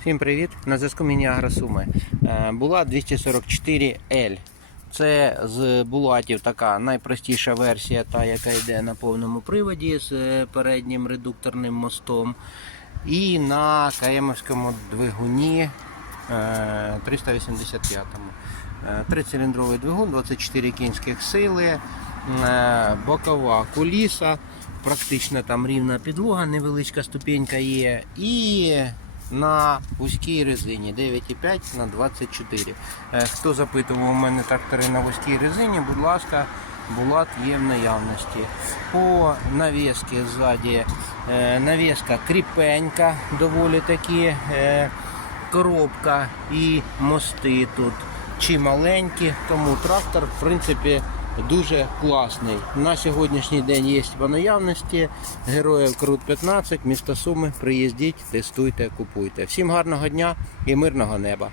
Всім привіт! На зв'язку міні Агросуми. Е, Була 244L. Це з булатів така найпростіша версія, та яка йде на повному приводі з е, переднім редукторним мостом. І на КМовському двигуні е, 385-му. Е, Трициліндровий двигун, 24 кінських сили, е, бокова куліса, практично там рівна підлога, невеличка ступенька є. І на вузькій резині 9,5 на 24. Е, Хто запитував у мене трактори на вузькій резині, будь ласка, булат є в наявності. По навіски ззаді е, навіска кріпенька, доволі таки. е, Коробка і мости тут чи маленькі, тому трактор в принципі дуже класний. На сьогоднішній день є по наявності. Героїв Крут 15, місто Суми. Приїздіть, тестуйте, купуйте. Всім гарного дня і мирного неба.